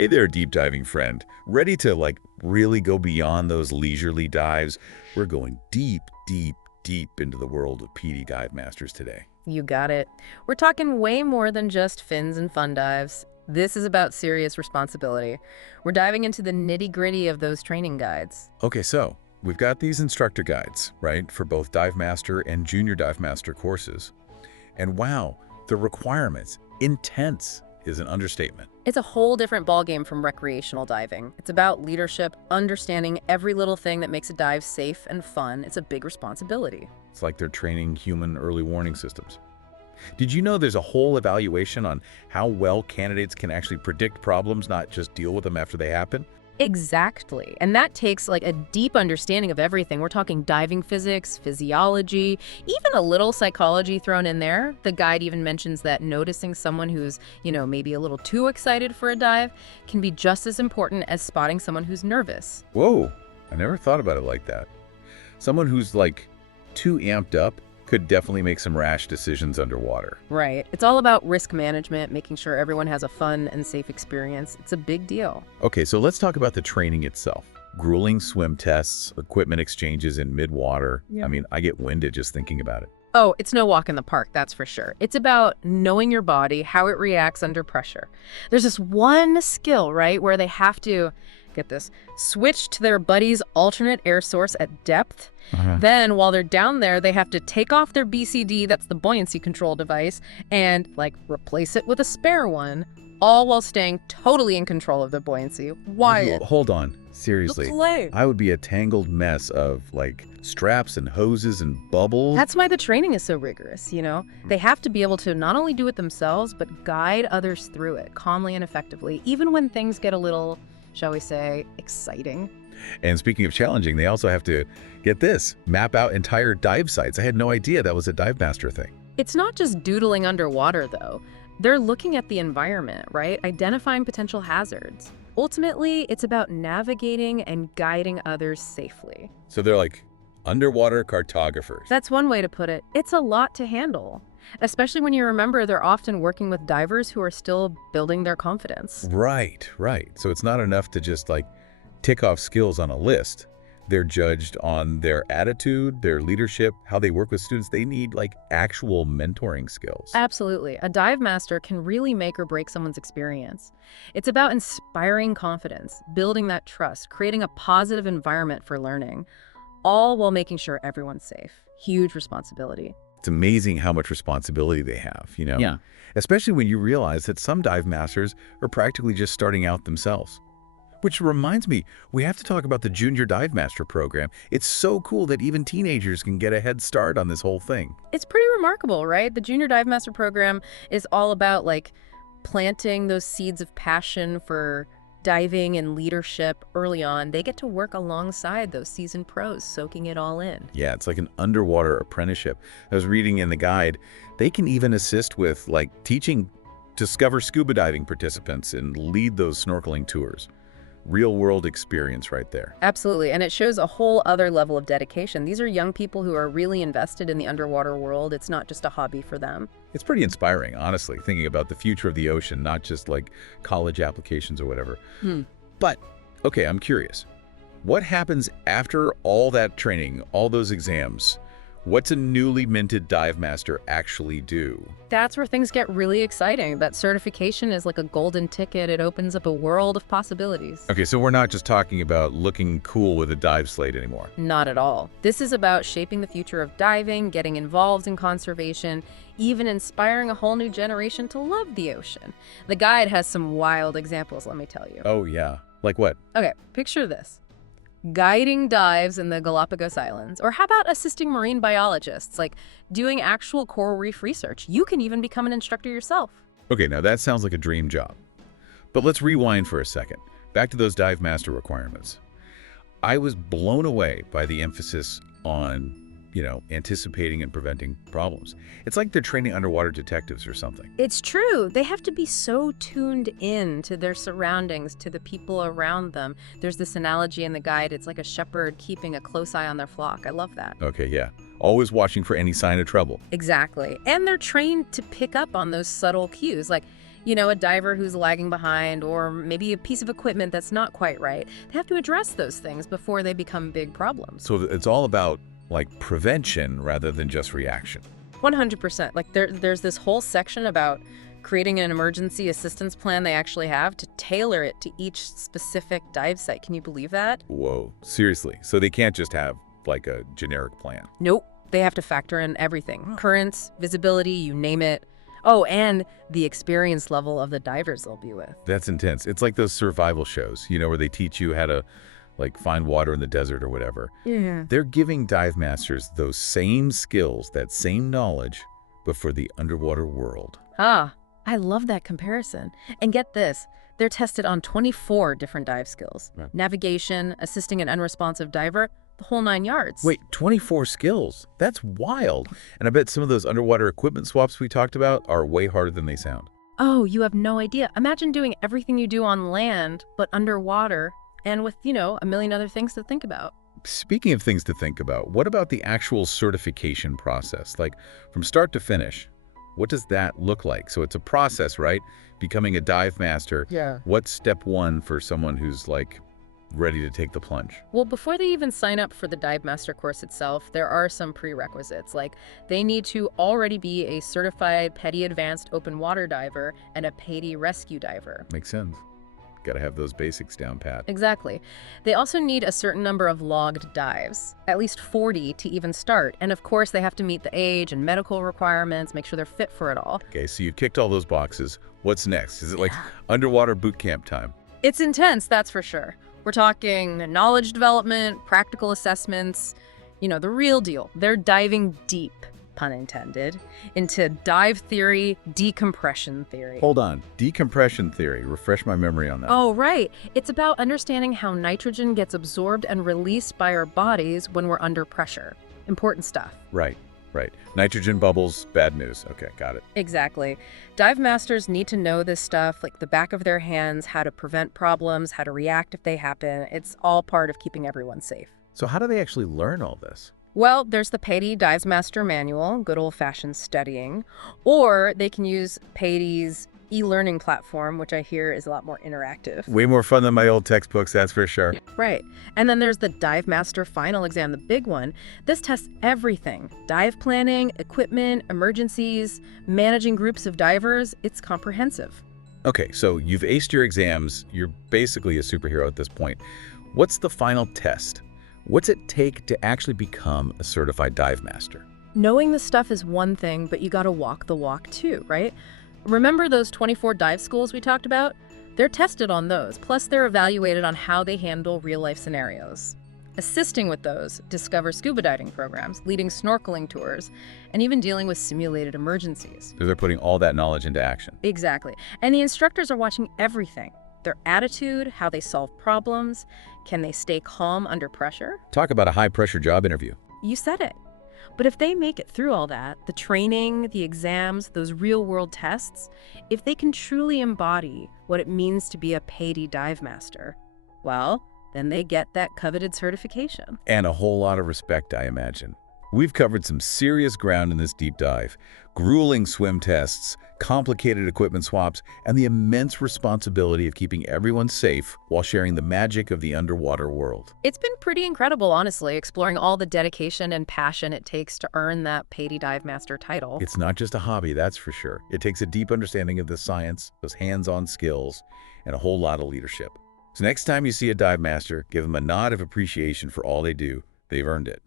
Hey there, deep diving friend. Ready to really go beyond those leisurely dives? We're going deep, deep, deep into the world of PD dive masters today. You got it. We're talking way more than just fins and fun dives. This is about serious responsibility. We're diving into the nitty-gritty of those training guides. Okay, so we've got these instructor guides, right, for both dive master and junior dive master courses. And wow, the requirements, intense is an understatement. It's a whole different ballgame from recreational diving. It's about leadership, understanding every little thing that makes a dive safe and fun. It's a big responsibility. It's like they're training human early warning systems. Did you know there's a whole evaluation on how well candidates can actually predict problems, not just deal with them after they happen? Exactly. And that takes a deep understanding of everything. We're talking diving physics, physiology, even a little psychology thrown in there. The guide even mentions that noticing someone who's, maybe a little too excited for a dive can be just as important as spotting someone who's nervous. Whoa, I never thought about it like that. Someone who's too amped up could definitely make some rash decisions underwater. Right. It's all about risk management, making sure everyone has a fun and safe experience. It's a big deal. Okay, so let's talk about the training itself. Grueling swim tests, equipment exchanges in mid-water. Yeah. I mean, I get winded just thinking about it. Oh, it's no walk in the park, that's for sure. It's about knowing your body, how it reacts under pressure. There's this one skill, right, where they have to, get this, switch to their buddy's alternate air source at depth. Then, while they're down there, they have to take off their BCD, that's the buoyancy control device, and, replace it with a spare one, all while staying totally in control of the buoyancy. Why? Hold on. Seriously. Play. I would be a tangled mess of, straps and hoses and bubbles. That's why the training is so rigorous, They have to be able to not only do it themselves, but guide others through it calmly and effectively, even when things get a little, shall we say, exciting. And speaking of challenging, they also have to, get this, map out entire dive sites. I had no idea that was a dive master thing. It's not just doodling underwater, though. They're looking at the environment, right? Identifying potential hazards. Ultimately, it's about navigating and guiding others safely. So they're underwater cartographers. That's one way to put it. It's a lot to handle, especially when you remember they're often working with divers who are still building their confidence. Right. So it's not enough to just tick off skills on a list. They're judged on their attitude, their leadership, how they work with students. They need actual mentoring skills. Absolutely. A dive master can really make or break someone's experience. It's about inspiring confidence, building that trust, creating a positive environment for learning, all while making sure everyone's safe. Huge responsibility. It's amazing how much responsibility they have, Yeah. Especially when you realize that some dive masters are practically just starting out themselves. Which reminds me, we have to talk about the Junior Dive Master program. It's so cool that even teenagers can get a head start on this whole thing. It's pretty remarkable, right? The Junior Dive Master program is all about planting those seeds of passion for diving and leadership early on. They get to work alongside those seasoned pros, soaking it all in. Yeah, it's like an underwater apprenticeship. I was reading in the guide, they can even assist with teaching Discover scuba diving participants and lead those snorkeling tours. Real-world experience right there. Absolutely, and it shows a whole other level of dedication. These are young people who are really invested in the underwater world. It's not just a hobby for them. It's pretty inspiring, honestly, thinking about the future of the ocean, not just college applications or whatever. But, okay, I'm curious. What happens after all that training, all those exams? What's a newly minted dive master actually do? That's where things get really exciting. That certification is like a golden ticket. It opens up a world of possibilities. Okay, so we're not just talking about looking cool with a dive slate anymore. Not at all. This is about shaping the future of diving, getting involved in conservation, even inspiring a whole new generation to love the ocean. The guide has some wild examples, let me tell you. Oh, yeah. Like what? Okay, picture this. Guiding dives in the Galapagos Islands, or how about assisting marine biologists, doing actual coral reef research? You can even become an instructor yourself. Okay, now that sounds like a dream job. But let's rewind for a second. Back to those dive master requirements. I was blown away by the emphasis on, anticipating and preventing problems. It's like they're training underwater detectives or something. It's true. They have to be so tuned in to their surroundings, to the people around them. There's this analogy in the guide. It's like a shepherd keeping a close eye on their flock. I love that. Okay, yeah. Always watching for any sign of trouble. Exactly. And they're trained to pick up on those subtle cues. a diver who's lagging behind, or maybe a piece of equipment that's not quite right. They have to address those things before they become big problems. So it's all about, like, prevention rather than just reaction. 100%. Like, there's this whole section about creating an emergency assistance plan they actually have to tailor it to each specific dive site. Can you believe that? Whoa, seriously. So they can't just have, like, a generic plan. Nope. They have to factor in everything. Currents, visibility, you name it. Oh, and the experience level of the divers they'll be with. That's intense. It's like those survival shows, where they teach you how to, like, find water in the desert or whatever. Yeah. They're giving dive masters those same skills, that same knowledge, but for the underwater world. Ah, I love that comparison. And get this, they're tested on 24 different dive skills. Right. Navigation, assisting an unresponsive diver, the whole 9 yards. Wait, 24 skills? That's wild. And I bet some of those underwater equipment swaps we talked about are way harder than they sound. Oh, you have no idea. Imagine doing everything you do on land, but underwater, and with, a million other things to think about. Speaking of things to think about, what about the actual certification process? Like, from start to finish, what does that look like? So it's a process, right? Becoming a dive master. Yeah. What's step one for someone who's, like, ready to take the plunge? Well, before they even sign up for the Divemaster course itself, there are some prerequisites. Like, they need to already be a certified PETI advanced open water diver and a PETI rescue diver. Makes sense. Got to have those basics down pat. Exactly. They also need a certain number of logged dives, at least 40 to even start. And of course, they have to meet the age and medical requirements, make sure they're fit for it all. Okay, so you've kicked all those boxes. What's next? Is it like underwater boot camp time? It's intense, that's for sure. We're talking knowledge development, practical assessments, the real deal. They're diving deep, pun intended, into dive theory, decompression theory. Hold on. Decompression theory. Refresh my memory on that. Oh, right. It's about understanding how nitrogen gets absorbed and released by our bodies when we're under pressure. Important stuff. Right. Nitrogen bubbles, bad news. Okay, got it. Exactly. Dive masters need to know this stuff, like the back of their hands, how to prevent problems, how to react if they happen. It's all part of keeping everyone safe. So how do they actually learn all this? Well, there's the PETI Dive Master Manual, good old-fashioned studying, or they can use PETI's e-learning platform, which I hear is a lot more interactive. Way more fun than my old textbooks, that's for sure. Right. And then there's the Dive Master Final Exam, the big one. This tests everything. Dive planning, equipment, emergencies, managing groups of divers. It's comprehensive. Okay, so you've aced your exams. You're basically a superhero at this point. What's the final test? What's it take to actually become a certified dive master? Knowing the stuff is one thing, but you gotta walk the walk too, right? Remember those 24 dive schools we talked about? They're tested on those, plus they're evaluated on how they handle real-life scenarios. Assisting with those, discover scuba diving programs, leading snorkeling tours, and even dealing with simulated emergencies. So they're putting all that knowledge into action. Exactly. And the instructors are watching everything. Their attitude, how they solve problems, can they stay calm under pressure? Talk about a high-pressure job interview. You said it. But if they make it through all that, the training, the exams, those real-world tests, if they can truly embody what it means to be a PETI dive master, well, then they get that coveted certification. And a whole lot of respect, I imagine. We've covered some serious ground in this deep dive. Grueling swim tests, complicated equipment swaps, and the immense responsibility of keeping everyone safe while sharing the magic of the underwater world. It's been pretty incredible, honestly, exploring all the dedication and passion it takes to earn that PETI Dive Master title. It's not just a hobby, that's for sure. It takes a deep understanding of the science, those hands-on skills, and a whole lot of leadership. So next time you see a dive master, give them a nod of appreciation for all they do. They've earned it.